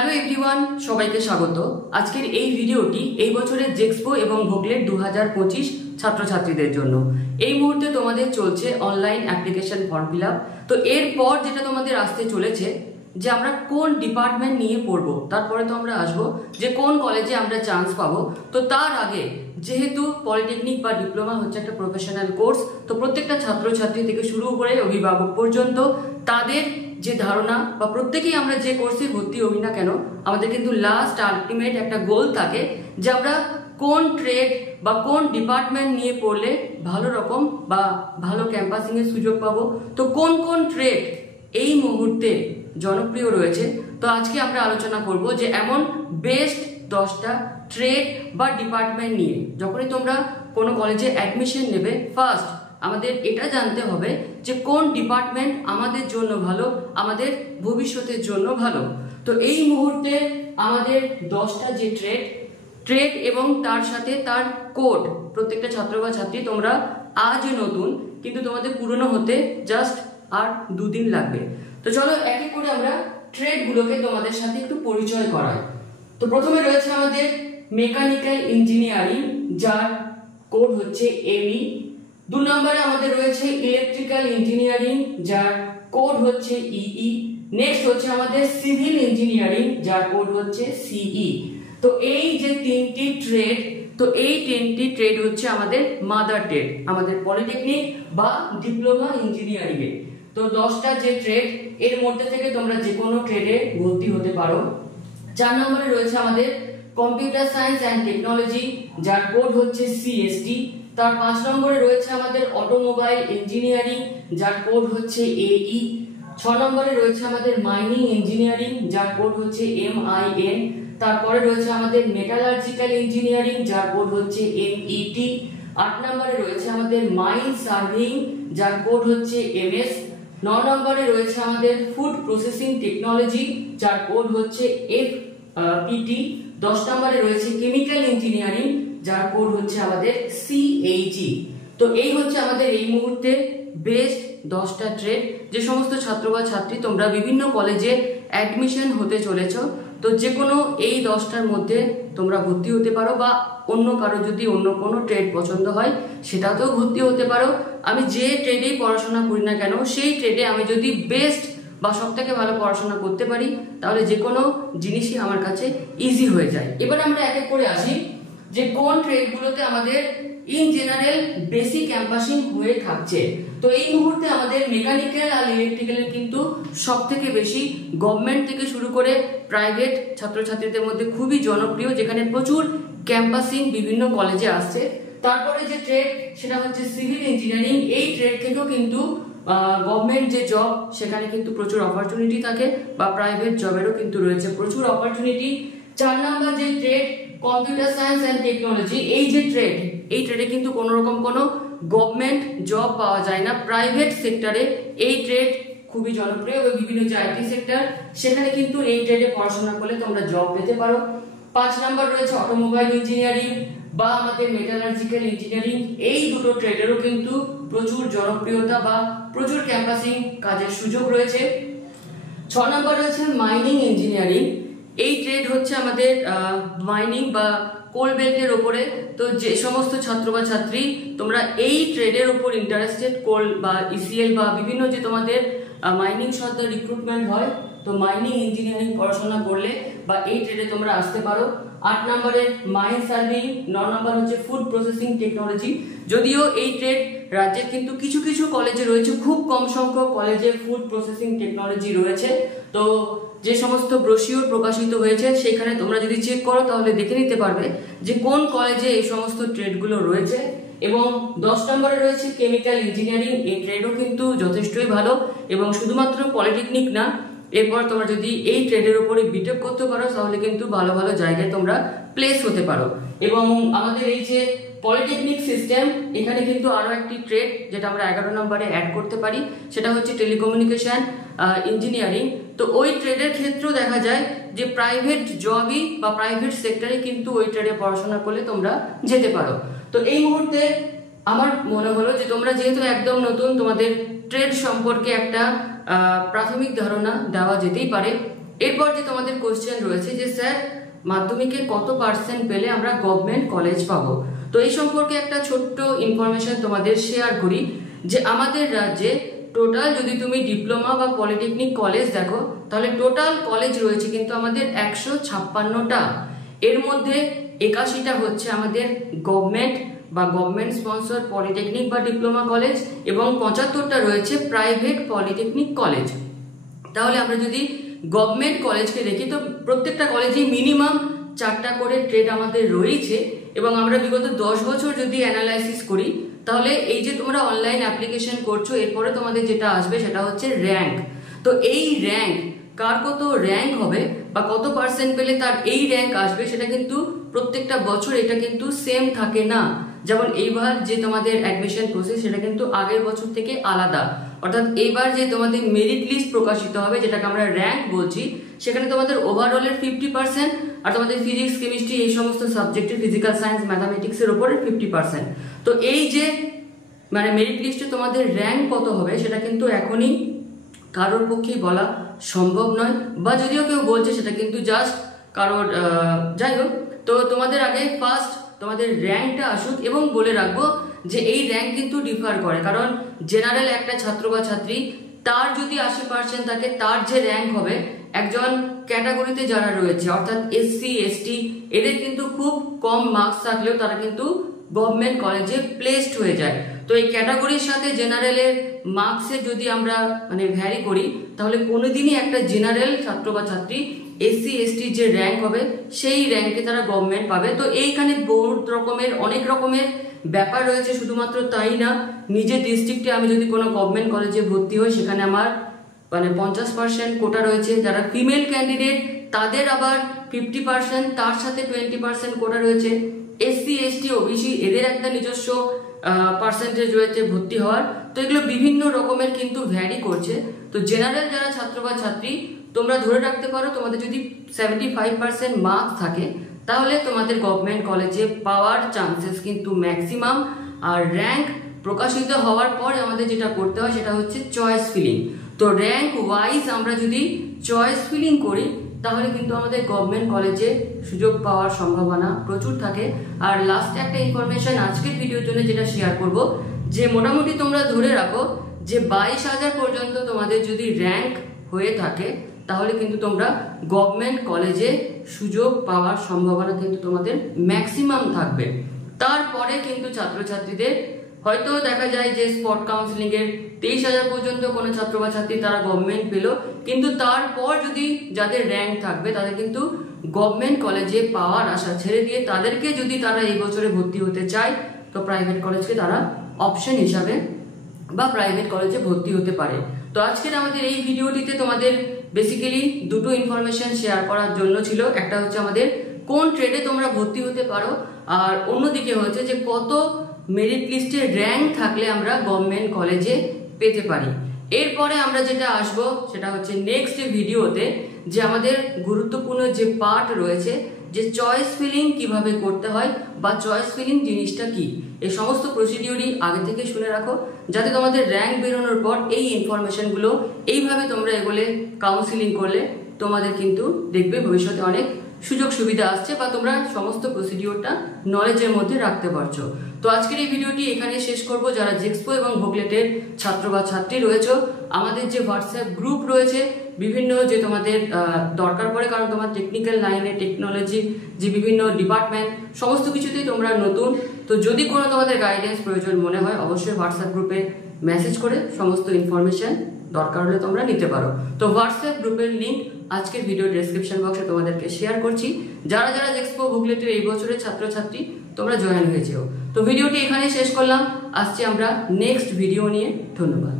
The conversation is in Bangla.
হ্যালো এভরিওয়ান, সবাইকে স্বাগত। আজকের এই ভিডিওটি এই বছরের জেক্সপো এবং ভোকলেট 2025 ছাত্রছাত্রীদের জন্য। এই মুহূর্তে তোমাদের চলছে online application form fill up. তো এরপর যেটা তোমাদের আসতে চলেছে যে আমরা কোন ডিপার্টমেন্ট নিয়ে পড়বো, তারপরে তো আমরা আসবো যে কোন কলেজে আমরা চান্স পাবো। তো তার আগে যেহেতু পলিটেকনিক বা ডিপ্লোমা হচ্ছে একটা প্রফেশনাল কোর্স, তো প্রত্যেকটা ছাত্রছাত্রী থেকে শুরু করে অভিভাবক পর্যন্ত তাদের যে ধারণা বা প্রত্যেকেই আমরা যে কোর্সে ভর্তি হই না কেন, আমাদের কিন্তু লাস্ট আলটিমেট একটা গোল থাকে যে আমরা কোন ট্রেড বা কোন ডিপার্টমেন্ট নিয়ে পড়লে ভালো রকম বা ভালো ক্যাম্পাসিং এর সুযোগ পাবো। তো কোন কোন ট্রেড এই মুহূর্তে জনপ্রিয় রয়েছে, তো আজকে আমরা আলোচনা করব যে এমন বেস্ট 10টা ট্রেড বা ডিপার্টমেন্ট নিয়ে। যখনই তোমরা কোনো কলেজে অ্যাডমিশন নেবে, ফার্স্ট আমাদের এটা জানতে হবে যে কোন ডিপার্টমেন্ট আমাদের জন্য ভালো, আমাদের ভবিষ্যতের জন্য ভালো। তো এই মুহূর্তে আমাদের 10টা যে ট্রেড এবং তার সাথে তার কোড, প্রত্যেকটা ছাত্র বা ছাত্রী তোমরা আজ নতুন, কিন্তু তোমাদের পুরনো হতে জাস্ট আর 2 দিন লাগবে। তো চলো এক এক করে আমরা ট্রেডগুলোকে তোমাদের সাথে একটু পরিচয় করাই। তো প্রথমে রয়েছে আমাদের মেকানিক্যাল ইঞ্জিনিয়ারিং, যার কোড হচ্ছে এমই। 2 নম্বরে আমাদের রয়েছে ইলেকট্রিক্যাল ইঞ্জিনিয়ারিং, যার কোড হচ্ছে ইই। নেক্সট হচ্ছে আমাদের সিভিল ইঞ্জিনিয়ারিং, যার কোড হচ্ছে সিই। তো এই যে 3টি ট্রেড, তো এই 3টি ট্রেড হচ্ছে আমাদের মাদার ট্রেড আমাদের পলিটেকনিক বা ডিপ্লোমা ইঞ্জিনিয়ারিং এ। তো 10টা যে ট্রেড, এর মধ্যে থেকে তোমরা যে কোনো ট্রেডে ভর্তি হতে পারো। 4 নম্বরে রয়েছে আমাদের কম্পিউটার সায়েন্স অ্যান্ড টেকনোলজি, যার কোড হচ্ছে সিএসটি। তার 5 নম্বরে রয়েছে আমাদের অটোমোবাইল ইঞ্জিনিয়ারিং, যার কোড হচ্ছে এই। 6 নম্বরে রয়েছে আমাদের মাইনিং ইঞ্জিনিয়ারিং, যার কোড হচ্ছে এমআইএন। তারপরে রয়েছে আমাদের মেটালার্জিক্যাল ইঞ্জিনিয়ারিং, যার কোড হচ্ছে এমইটি। 8 নম্বরে রয়েছে আমাদের মাইন সার্ভেইং, যার কোড হচ্ছে এমএস। 9 নম্বরে রয়েছে আমাদের ফুড প্রসেসিং টেকনোলজি, যার কোড হচ্ছে এফপিটি। 10 নম্বরে রয়েছে কেমিক্যাল ইঞ্জিনিয়ারিং, যার কোড হচ্ছে আমাদের সিএইচই। তো এই হচ্ছে আমাদের এই মুহূর্তে বেস্ট 10টা ট্রেড। যে সমস্ত ছাত্র বা ছাত্রী তোমরা বিভিন্ন কলেজে অ্যাডমিশন হতে চলেছ, তো যে কোনো এই 10টার মধ্যে তোমরা ভর্তি হতে পারো, বা অন্য কারো যদি অন্য কোনো ট্রেড পছন্দ হয় সেটাতেও ভর্তি হতে পারো। আমি যে ট্রেডেই পড়াশোনা করি না কেন, সেই ট্রেডে আমি যদি বেস্ট বা সব থেকে ভালো পড়াশোনা করতে পারি, তাহলে যে কোনো জিনিসই আমার কাছে ইজি হয়ে যায়। এবার আমরা এক এক করে আসি যে কোন ট্রেডগুলোতে আমাদের ইন জেনারেল বেসিক ক্যাম্পাসিং হয়ে থাকছে। তো এই মুহূর্তে আমাদের মেকানিক্যাল আর ইলেকট্রিক্যালের কিন্তু সব থেকে বেশি গভর্নমেন্ট থেকে শুরু করে প্রাইভেট ছাত্রছাত্রীদের মধ্যে খুবই জনপ্রিয়, যেখানে প্রচুর ক্যাম্পাসিং বিভিন্ন কলেজে আসছে। তারপরে যে ট্রেড সেটা হচ্ছে সিভিল ইঞ্জিনিয়ারিং। এই ট্রেড থেকেও কিন্তু গভর্নমেন্ট যে জব, সেখানে কিন্তু প্রচুর অপরচুনিটি থাকে, বা প্রাইভেট জবেরও কিন্তু রয়েছে প্রচুর অপরচুনিটি। 4 নম্বর যে trade computer science and technology, এই যে ট্রেড, এই ট্রেডে কিন্তু কোনো রকম কোনো গভর্নমেন্ট জব পাওয়া যায় না। প্রাইভেট সেক্টরে এই ট্রেড খুবই জনপ্রিয়, এবং বিভিন্ন যে আইটি সেক্টর, সেখানে কিন্তু এই ট্রেডে পড়াশোনা করলে তোমরা জব পেতে পারো। 5 নম্বর রয়েছে অটোমোবাইল ইঞ্জিনিয়ারিং বা আমাদের মেটালার্জিক্যাল ইঞ্জিনিয়ারিং। এই দুটো ট্রেডেরও কিন্তু প্রচুর জনপ্রিয়তা বা প্রচুর ক্যাম্পাসিং কাজের সুযোগ রয়েছে। 6 নম্বর রয়েছে মাইনিং ইঞ্জিনিয়ারিং। এই ট্রেড হচ্ছে আমাদের মাইনিং বা কোল বেল্টের ওপরে। তো যে সমস্ত ছাত্র বা ছাত্রী তোমরা এই ট্রেডের উপর ইন্টারেস্টেড, কোল বা ইসিএল বা বিভিন্ন যে তোমাদের মাইনিং সত্ত্বে রিক্রুটমেন্ট হয়, তো মাইনিং ইঞ্জিনিয়ারিং পড়াশোনা করলে বা এই ট্রেডে তোমরা আসতে পারো। 8 নম্বরের মাইন সার্ভেইং। 9 নম্বর হচ্ছে ফুড প্রসেসিং টেকনোলজি। যদিও এই ট্রেড রাজ্যের কিন্তু কিছু কিছু কলেজে রয়েছে, খুব কম সংখ্যক কলেজে ফুড প্রসেসিং টেকনোলজি রয়েছে। তো যে সমস্ত ব্রোশিওর প্রকাশিত হয়েছে সেখানে তোমরা যদি চেক করো তাহলে দেখে নিতে পারবে যে কোন কলেজে এই সমস্ত ট্রেডগুলো রয়েছে। এবং 10 নম্বরে রয়েছে কেমিক্যাল ইঞ্জিনিয়ারিং। এই ট্রেডও কিন্তু যথেষ্টই ভালো, এবং শুধুমাত্র পলিটেকনিক না, এরপর তোমরা যদি এই ট্রেডের উপরে বিটেক করতে পারো তাহলে কিন্তু ভালো ভালো জায়গায় তোমরা প্লেস হতে পারো। এবং আমাদের এই যে পলিটেকনিক সিস্টেম, এখানে কিন্তু আরো একটি ট্রেড যেটা আমরা 11 নম্বরে অ্যাড করতে পারি, সেটা হচ্ছে টেলিকমিউনিকেশন ইঞ্জিনিয়ারিং। তো ওই ট্রেডের ক্ষেত্রেও দেখা যায় যে প্রাইভেট জবই বা প্রাইভেট সেক্টরে কিন্তু ওই ট্রেডে পড়াশোনা করলে তোমরা যেতে পারো। তো এই মুহূর্তে আমার মনে হলো যে তোমরা যেহেতু একদম নতুন, তোমাদের ট্রেড সম্পর্কে একটা প্রাথমিক ধারণা দেওয়া যেতেই পারে। এরপর যে তোমাদের কোশ্চেন রয়েছে যে স্যার মাধ্যমিকে কত পার্সেন্ট পেলে আমরা গভর্নমেন্ট কলেজ পাবো। তো এই সম্পর্কে একটা ছোট্ট ইনফরমেশন তোমাদের শেয়ার করি যে আমাদের রাজ্যে টোটাল যদি তুমি ডিপ্লোমা বা পলিটেকনিক কলেজ দেখো তাহলে টোটাল কলেজ রয়েছে কিন্তু আমাদের 156টা। এর মধ্যে 81টা হচ্ছে আমাদের গভর্নমেন্ট বা গভর্নমেন্ট স্পন্সর পলিটেকনিক বা ডিপ্লোমা কলেজ এবং 75টা রয়েছে প্রাইভেট পলিটেকনিক কলেজ। তাহলে আমরা যদি গভর্নমেন্ট কলেজকে দেখি তো প্রত্যেকটা কলেজে মিনিমাম 4টা করে ট্রেড আমাদের রয়েছে এবং আমরা বিগত 10 বছর যদি অ্যানালাইসিস করি তাহলে এই যে তোমরা অনলাইন অ্যাপ্লিকেশন করছো এরপরে তোমাদের যেটা আসবে সেটা হচ্ছে র্যাঙ্ক। তো এই র্যাঙ্ক কার কত র্যাঙ্ক হবে বা কত পার্সেন্ট পেলে তার এই র্যাঙ্ক আসবে সেটা কিন্তু প্রত্যেকটা বছর এটা কিন্তু সেম থাকে না। যেমন এইবার যে তোমাদের অ্যাডমিশন প্রসেস সেটা কিন্তু আগের বছর থেকে আলাদা, অর্থাৎ এইবার যে তোমাদের মেরিট লিস্ট প্রকাশিত হবে যেটাকে আমরা র্যাঙ্ক বলছি সেখানে তোমাদের ওভারঅলের 50% আর তোমাদের ফিজিক্স কেমিস্ট্রি এই সমস্ত সাবজেক্টের ফিজিক্যাল সায়েন্স ম্যাথামেটিক্সের উপরে 50%। তো এই যে মানে মেরিট লিস্টে তোমাদের র্যাঙ্ক কত হবে সেটা কিন্তু এখনই কারোর পক্ষেই বলা সম্ভব নয়, বা যদিও কেউ বলছে সেটা কিন্তু জাস্ট কারোর যাই হোক। তো তোমাদের আগে ফার্স্ট তোমাদের র্যাঙ্কটা আসুক এবং বলে রাখবো যে এই র্যাঙ্ক কিন্তু ডিফার করে, কারণ জেনারেল একটা ছাত্র বা ছাত্রী তার যদি 80% থাকে তার যে র্যাঙ্ক হবে একজন ক্যাটাগরিতে যারা রয়েছে অর্থাৎ এসসি এসটি এদের কিন্তু খুব কম মার্কস থাকলেও তারা কিন্তু গভর্নমেন্ট কলেজে প্লেসড হয়ে যায়। তো এই ক্যাটাগরির সাথে জেনারেলের মার্কসে যদি আমরা মানে ভ্যারি করি তাহলে কোনোদিনই একটা জেনারেল ছাত্র বা ছাত্রী এসসি এসটি যে র্যাঙ্ক হবে সেই র্যাঙ্কে তারা গভর্নমেন্ট পাবে। তো এইখানে বহুত রকমের অনেক রকমের ব্যাপার রয়েছে, শুধুমাত্র তাই না নিজের ডিস্ট্রিক্টে আমি যদি কোনো গভর্নমেন্ট কলেজে ভর্তি হই সেখানে আমার মানে 50% কোটা রয়েছে, যারা ফিমেল ক্যান্ডিডেট তাদের আবার 50%, তার সাথে 20% কোটা রয়েছে। এসসি এসটি ওবিসি এদের একটা নিজস্ব পার্সেন্টেজ রয়েছে ভর্তি হওয়ার। তো এগুলো বিভিন্ন রকমের কিন্তু ভ্যারি করছে। তো জেনারেল যারা ছাত্র বা ছাত্রী তোমরা ধরে রাখতে পারো তোমাদের যদি 75% মার্কস থাকে তাহলে তোমাদের গভর্নমেন্ট কলেজে পাওয়ার চান্সেস কিন্তু ম্যাক্সিমাম। আর র্যাঙ্ক প্রকাশিত হওয়ার পর আমাদের যেটা করতে হয় সেটা হচ্ছে চয়েস ফিলিং। তো র্যাঙ্ক ওয়াইজ আমরা যদি চয়েস ফিলিং করি তাহলে কিন্তু আমাদের গভর্নমেন্ট কলেজে সুযোগ পাওয়ার সম্ভাবনা প্রচুর থাকে। আর লাস্টে একটা ইনফরমেশন আজকের ভিডিওর জন্য যেটা শেয়ার করব যে মোটামুটি তোমরা ধরে রাখো যে 22,000 পর্যন্ত তোমাদের যদি র্যাঙ্ক হয়ে থাকে তাহলে কিন্তু তোমরা গভর্নমেন্ট কলেজে সুযোগ পাওয়ার সম্ভাবনা কিন্তু তোমাদের ম্যাক্সিমাম থাকবে। তারপরে কিন্তু ছাত্রছাত্রীদের হয়তো দেখা যায় যে স্পট কাউন্সিলিং এর 23,000 পর্যন্ত কোনো ছাত্র বা ছাত্রী তারা গভর্নমেন্ট পেল, কিন্তু তারপর যদি যাদের র্যাঙ্ক থাকবে তাদের কিন্তু গভর্নমেন্ট কলেজে পাওয়ার আশা ছেড়ে দিয়ে তাদেরকে যদি তারা এই বছরে ভর্তি হতে চায় তো প্রাইভেট কলেজকে তারা অপশন হিসাবে বা প্রাইভেট কলেজে ভর্তি হতে পারে। তো আজকের আমাদের এই ভিডিওটিতে তোমাদের বেসিক্যালি দুটো ইনফরমেশন শেয়ার করার জন্য ছিল, একটা হচ্ছে আমাদের কোন ট্রেডে তোমরা ভর্তি হতে পারো আর অন্যদিকে হচ্ছে যে কত মেরিট লিস্টে র্যাঙ্ক থাকলে আমরা গভর্নমেন্ট কলেজে পেতে পারি। এরপরে আমরা যেটা আসবো সেটা হচ্ছে নেক্সট ভিডিওতে যে আমাদের গুরুত্বপূর্ণ যে পার্ট রয়েছে যে চয়েস ফিলিং কিভাবে করতে হয় বা চয়েস ফিলিং জিনিসটা কি, এই সমস্ত প্রসিডিওরই আগে থেকে শুনে রাখো যাতে তোমাদের র্যাঙ্ক বেরোনোর পর এই ইনফরমেশনগুলো এইভাবে তোমরা এগুলো কাউন্সিলিং করলে তোমাদের কিন্তু দেখবে ভবিষ্যতে অনেক সুযোগ সুবিধা আসছে বা তোমরা সমস্ত প্রসিডিওরটা নলেজের মধ্যে রাখতে পারছো। তো আজকের এই ভিডিওটি এখানে শেষ করব। যারা জেক্সপো এবং ভোগলেটের ছাত্র বা ছাত্রী রয়েছে আমাদের যে হোয়াটসঅ্যাপ গ্রুপ রয়েছে বিভিন্ন যে তোমাদের দরকার পড়ে, কারণ তোমার টেকনিক্যাল লাইনে টেকনোলজি যে বিভিন্ন ডিপার্টমেন্ট সমস্ত কিছুতেই তোমরা নতুন, তো যদি কোনো তোমাদের গাইডেন্স প্রয়োজন মনে হয় অবশ্যই হোয়াটসঅ্যাপ গ্রুপে মেসেজ করে সমস্ত ইনফরমেশন দরকার হলে তোমরা নিতে পারো। তো হোয়াটসঅ্যাপ গ্রুপের লিঙ্ক আজকের ভিডিও ডেসক্রিপশন বক্সে তোমাদেরকে শেয়ার করছি। যারা যারা জেক্সপো ভোগলেটের এই বছরের ছাত্রছাত্রী তোমরা জয়েন হয়েছেও। তো ভিডিওটি এখানে শেষ করলাম, আসছি আমরা নেক্সট ভিডিও নিয়ে। ধন্যবাদ।